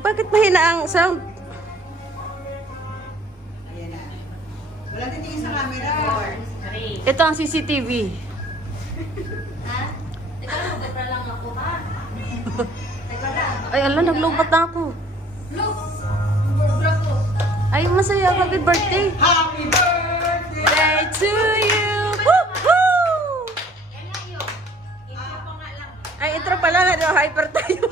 Bakit mahina ang sound? Ayan na. Wala titingin sa camera. Ito ang CCTV. Ha? Teka lang, magdadra lang ako, ha? Teka lang. Ay, ala, naglumpat na ako. Look! Magdadra ko. Ay, masaya. Happy birthday. Happy birthday! Day to you. Woohoo! Yan lang yun. Intro pa nga lang. Ay, intro pala. Hyper tayo.